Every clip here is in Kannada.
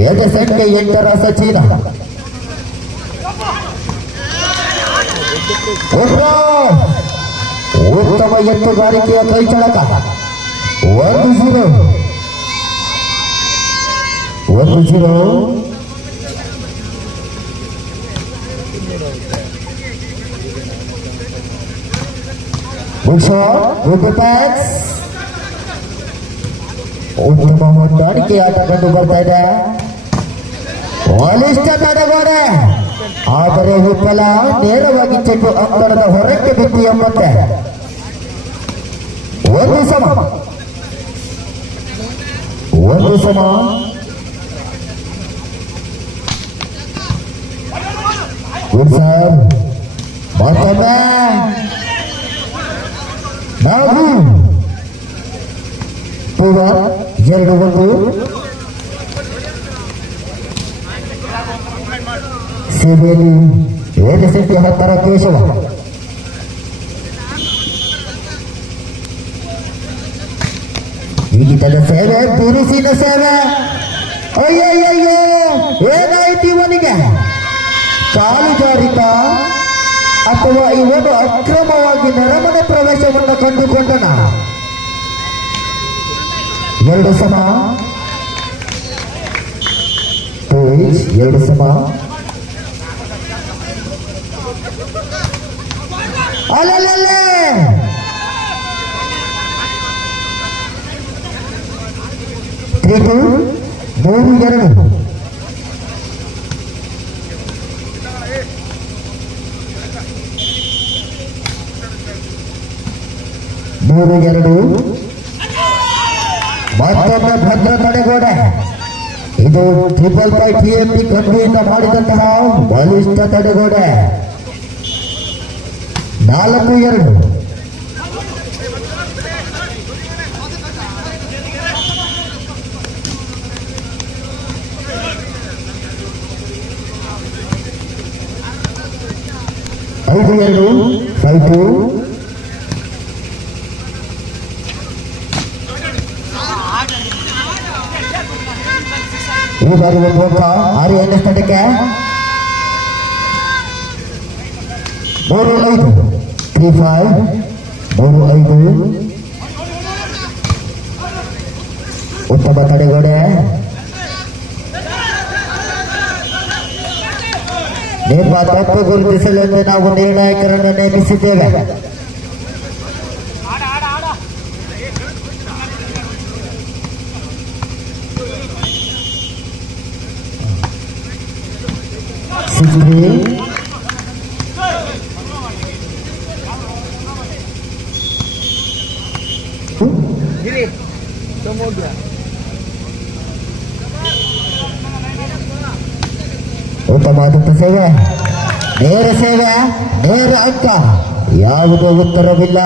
ಎದೆ ಸಂಖ್ಯೆ 8ರ ಸಚಿನ ಉತ್ತಮ ಎತ್ತುಗಾರಿಕೆಯ ಕೈಚಳಕ 1-0 ಗುಡ್ ಶಾಟ್ ಗುಡ್ ಪ್ಯಾಕ್ಸ್ ಉತ್ತಮ ಹೊಂದಾಣಿಕೆ ಆಟ ಕಂಡು ಬರ್ತಾ ಇದೆ ಬಲಿಷ್ಠ ತಡೆಗೋಡೆ ಆದರೆ ವಿಫಲ ನೇರವಾಗಿ ಚೆಂಡು ಅಂಕಣದ ಹೊರಕ್ಕೆ ಬಿದ್ದು ಎಂಬಂತೆ 1 ಸಮ ಗುಡ್ ಸರ್ ಮತ್ತೊಮ್ಮೆ ನಾವು 2-1 ಸೇವೆಯಲ್ಲಿ 7 ಸಂಖ್ಯೆ 10ರ ಕೇಶವ ಈಗಿತದ ಸೇವೆ ಬಿರುಸಿನ ಸೇವೆ ಅಯ್ಯಯ್ಯಯ್ಯೋ ಏನಾಯ್ತು ಇವನಿಗೆ ಕಾಲು ಜಾರಿತ ಅಥವಾ ಇವನು ಅಕ್ರಮವಾಗಿ ನರಮನೆ ಪ್ರವೇಶವನ್ನು ಕಂಡುಕೊಂಡನ 2 ಸಮ 2 ಸಮ ಅಲ್ಲಲ್ಲೇ 3-2 3-2 ಮತ್ತೊಮ್ಮೆ ಭದ್ರ ತಡೆಗೋಡೆ ಇದು 555 TMP ಕಂಡುಯಿಂದ ಮಾಡಿದಂತಹ ಬಲಿಷ್ಠ ತಡೆಗೋಡೆ 4-2 5-2 5-2 ಈ ಬಾರಿ ಒಂದು ಅಂಕ 6 ತಂಡಕ್ಕೆ 3-5 3-5 ಉತ್ತಮ ತಡೆಗೋಡೆ ನಿಮ್ಮ ತಪ್ಪು ಗುರುತಿಸಲೆಂದು ನಾವು ನಿರ್ಣಾಯಕರನ್ನು ನೇಮಿಸಿದ್ದೇವೆ ಉತ್ತಮವಾದಂತ ಸೇವೆ ನೇರ ಅಂಕ ಯಾವುದೇ ಉತ್ತರವಿಲ್ಲ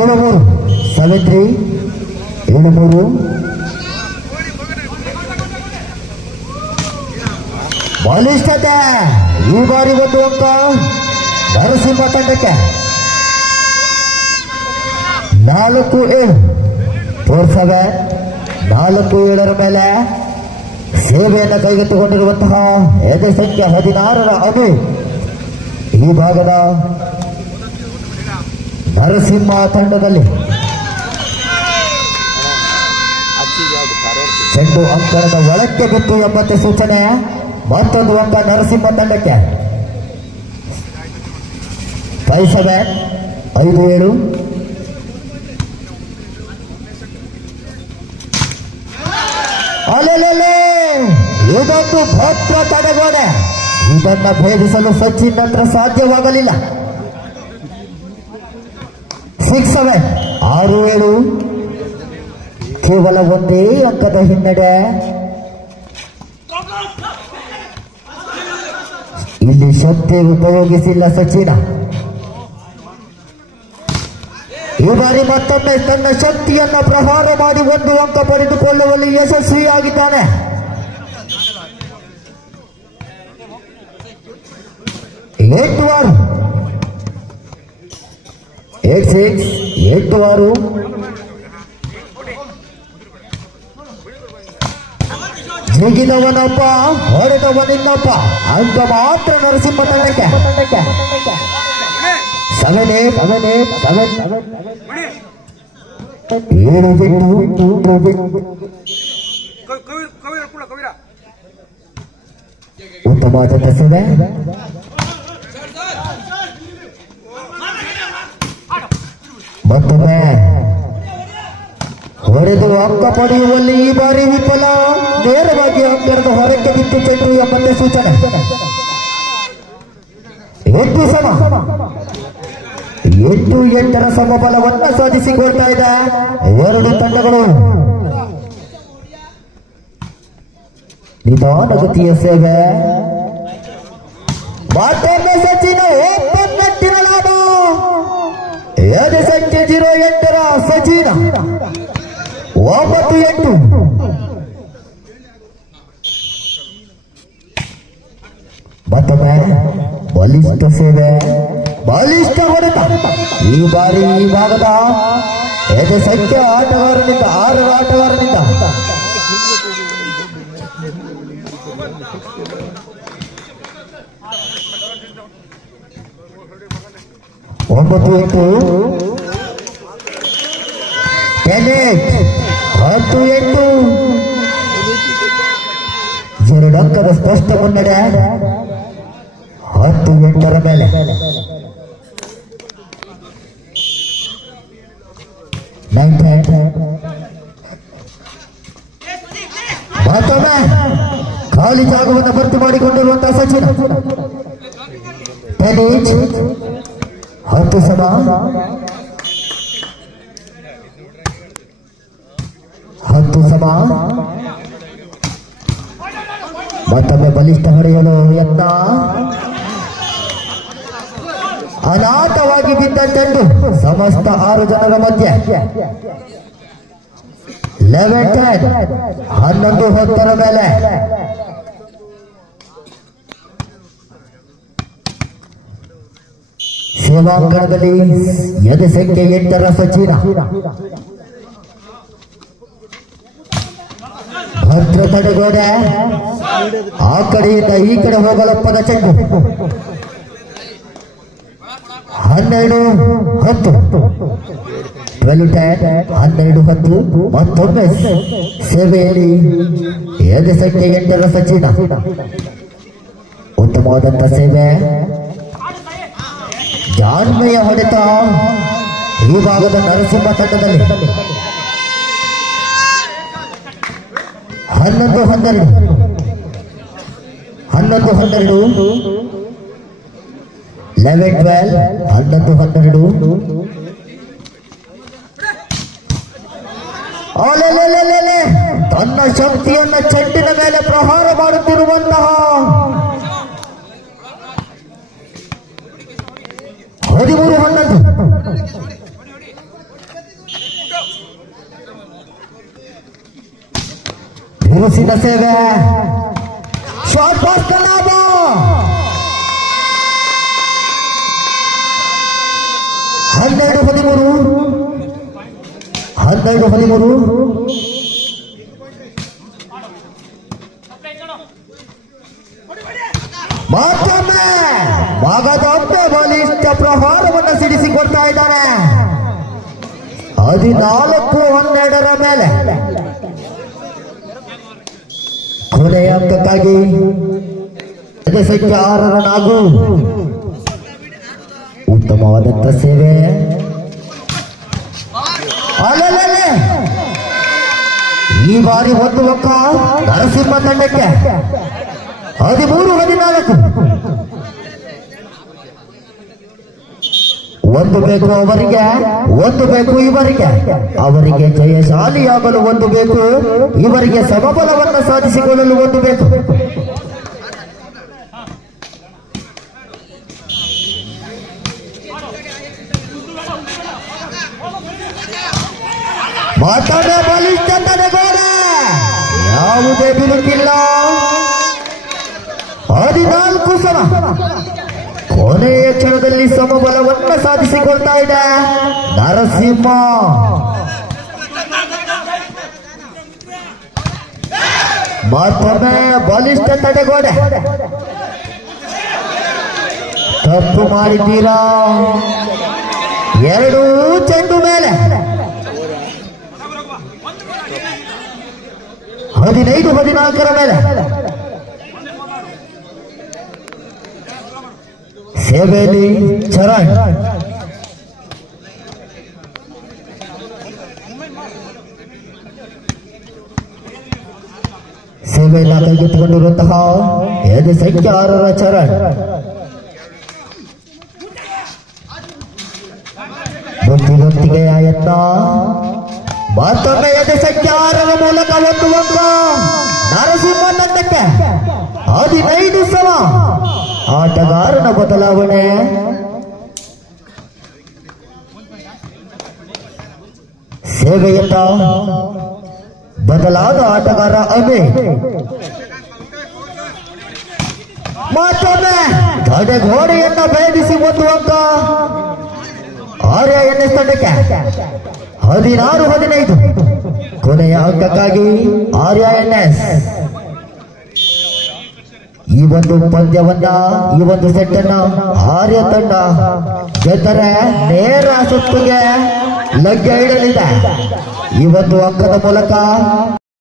ಏಳು 3 ಬಲಿಷ್ಠತೆ ಈ ಬಾರಿ ಒಂದು ಅಂಕ ನರಸಿಂಹ ತಂಡಕ್ಕೆ 4-7 4-7ರ ಮೇಲೆ ಸೇವೆಯನ್ನು ಕೈಗೆತ್ತಿಕೊಂಡಿರುವಂತಹ ಎದೆ ಸಂಖ್ಯೆ 16ರ ಅನು ಈ ಭಾಗದ ನರಸಿಂಹ ತಂಡದಲ್ಲಿ ಚೆಂಡು ಅಂಕಣದ ಒಳಕ್ಕೆ ಬಿತ್ತು ಎಂಬಂತೆ ಸೂಚನೆ ಮತ್ತೊಂದು ಅಂಕ ನರಸಿಂಹ ತಂಡಕ್ಕೆ 5-7 ಅಲೆಲೆಲೆ ಇದೊಂದು ಭದ್ರ ತಡೆಗೋಡೆ ಇದನ್ನ ಭೇದಿಸಲು ಸಚಿನ್ ನಂತರ ಸಾಧ್ಯವಾಗಲಿಲ್ಲ 6-7 6-7 ಕೇವಲ ಒಂದೇ ಅಂಕದ ಹಿನ್ನಡೆ ಇಲ್ಲಿ ಶಕ್ತಿ ಉಪಯೋಗಿಸಿಲ್ಲ ಸಚಿನ್ ಈ ಬಾರಿ ಮತ್ತೊಮ್ಮೆ ತನ್ನ ಶಕ್ತಿಯನ್ನ ಪ್ರಹಾರ ಮಾಡಿ ಒಂದು ಅಂಕ ಪಡೆದುಕೊಳ್ಳುವಲ್ಲಿ ಯಶಸ್ವಿಯಾಗಿದ್ದಾನೆ 8-1 8-6 8-6 ಜಿಗಿದವನೊಬ್ಬ ಹೊಡೆದವನಿನ್ನೊಬ್ಬ ಅಂತ ಮಾತ್ರ ನರಸಿಂಹ ತಂಡಕ್ಕೆ 7-8 ಉತ್ತಮವಾದ ತಸವೆ ಮತ್ತೊಮ್ಮೆ ಹೊಡೆದು ಅಂಕ ಪಡೆಯುವಲ್ಲಿ ಈ ಬಾರಿ ವಿಫಲ ನೇರವಾಗಿ ಅಂಕಣದ ಹೊರಕ್ಕೆ ಬಿಟ್ಟು ಚೆಂಡು ಎಂಬಂತೆ ಸೂಚನೆ 8-8 ಸಮಬಲವನ್ನು ಸಾಧಿಸಿಕೊಳ್ತಾ ಇದೆ ಎರಡು ತಂಡಗಳು. ನಿಧಾನಗತಿಯ ಸೇವೆ ಮತ್ತೊಮ್ಮೆ ಸಚಿನ ಓಪನ್ ನೆಟ್ಟಿನ ಲಾಭ 8-8 ಸಚಿನ 9-8 ಮತ್ತೊಮ್ಮೆ ಬಲಿಷ್ಠ ಸೇವೆ ಬಲಿಷ್ಠ ಹೊಡೆತ ಈ ಬಾರಿ ಈ ಭಾಗದ 8 ಆಟಗಾರನಿಂದ 6 ಆಟಗಾರನಿಂದ 9-8 10-8 2 ಅಂಕದ ಸ್ಪಷ್ಟ ಮುನ್ನಡೆ 10-8 ಮೇಲೆ ಮತ್ತೊಮ್ಮೆ ಖಾಲಿ ಜಾಗವನ್ನು ಭರ್ತಿ ಮಾಡಿಕೊಂಡಿರುವಂತಹ ಸಚಿನ್ 10 ಸಮ 10 ಸಮ ಮತ್ತೊಮ್ಮೆ ಬಲಿಷ್ಠ ಹೊಡೆಯಲು ಯತ್ನ ಅನಾಥವಾಗಿ ಬಿದ್ದ ಚೆಂಡು ಸಮಸ್ತ 6 ಜನರ ಮಧ್ಯೆ 11-10 ಮೇಲೆ ಸೇವಾಂಗಣದಲ್ಲಿ ಸಂಖ್ಯೆ 8 ಸಚಿನ ಭದ್ರ ತಡೆಗೋಡೆ ಆ ಕಡೆಯಿಂದ ಈ ಕಡೆ ಹೋಗಲಪ್ಪದ ಚೆಂಡು 12-10 12-10 ಮತ್ತೊಮ್ಮೆ ಸೇವೆಯಲ್ಲಿ ಸಂಖ್ಯೆ 8 ಸಚಿನ ಉತ್ತಮವಾದಂತ ಸೇವೆ ಜಾಣ್ಮೆಯ ಹೊಡೆತ ಈ ಭಾಗದ ನರಸಿಂಹ ತಂಡದಲ್ಲಿ 11-12 11-12 ತನ್ನ ಶಕ್ತಿಯನ್ನು ಚೆಂಡಿನ ಮೇಲೆ ಪ್ರಹಾರ ಮಾಡುತ್ತಿರುವಂತಹ 13-11 ಬಿರುಸಿದ ಸೇವೆ ಶಾರ್ಟ್ ಪಾಸ್ ಲಾಭ 12-13 ಮತ್ತೊಮ್ಮೆ ಭಾಗದೊಮ್ಮೆ ಬಲಿಷ್ಠ ಪ್ರಹಾರವನ್ನು ಸಿಡಿಸಿಕೊಡ್ತಾ ಇದ್ದಾನೆ 14-12 ಮೇಲೆ ಕೊನೆಯ ಅಂಕಕ್ಕಾಗಿ ಸಂಖ್ಯೆ 6 ರನ್ ಆಗು ಉತ್ತಮವಾದಂತ ಸೇವೆ ಈ ಬಾರಿ 1 ಅಂಕ ನರಸಿಂಹ ತಂಡಕ್ಕೆ 13-14 1 ಬೇಕು ಅವರಿಗೆ 1 ಬೇಕು ಇವರಿಗೆ ಅವರಿಗೆ ಜಯಶಾಲಿಯಾಗಲು 1 ಬೇಕು ಇವರಿಗೆ ಸಮಬಲವನ್ನು ಸಾಧಿಸಿಕೊಳ್ಳಲು 1 ಬೇಕು ಮತ್ತೊಮ್ಮೆ ಬಲಿಷ್ಠ ತಡೆಗೋಡೆ ಯಾವುದೇ ಬಿರುಕಿಲ್ಲ 14 ಸಮ ಕೊನೆಯ ಕ್ಷಣದಲ್ಲಿ ಸಮಬಲವನ್ನ ಸಾಧಿಸಿಕೊಳ್ತಾ ಇದೆ ನರಸಿಂಹ. ಮತ್ತೊಮ್ಮೆ ಬಲಿಷ್ಠ ತಡೆಗೋಡೆ. ತಪ್ಪು ಮಾಡಿದ್ದೀರಾ. 2 ಚೆಂಡು ಮೇಲೆ 15-14 ಮೇಲೆ ಸೇವೆಯಲ್ಲಿ ಚರಣ್. ಸೇವೆಯನ್ನ ಕೈಗೆತ್ತಿಕೊಂಡಿರುವಂತಹ ಎದೆ ಸಂಖ್ಯೆ 6ರ ಚರಣ್. ಬುದ್ಧಿವಂತಿಗೆ ಯತ್ನ. ಮತ್ತೊಮ್ಮೆ ಎದೆ ಸಂಖ್ಯೆ 6ರ ಮೂಲಕ 1 ಅಂಕ ನರಸಿಂಹ ತಂಡಕ್ಕೆ. 15 ಸಮ. ಆಟಗಾರನ ಬದಲಾವಣೆ. ಸೇವೆಯತ್ತ ಬದಲಾದ ಆಟಗಾರ ಅಮಿತ್. ಮತ್ತೊಮ್ಮೆ ತಡೆಗೋಡೆಯನ್ನ ಭೇದಿಸಿ 1 ಅಂಕ ಆರ್ಯ ಎನ್ಎಸ್ ತಂಡಕ್ಕೆ. 16-15 ಕೊನೆಯ ಅಂಕಕ್ಕಾಗಿ ಆರ್ಯ ಎನ್ಎಸ್ ಈ ಒಂದು ಪಂದ್ಯವನ್ನ, ಈ ಒಂದು ಸೆಟ್ ಅನ್ನ ಆರ್ಯ ತಂಡ ಗೆದ್ದರೆ ನೇರ ಸುತ್ತಿಗೆ ಲಗ್ಗೆ ಇಡಲಿದೆ. ಈ ಒಂದು ಅಂಕದ ಮೂಲಕ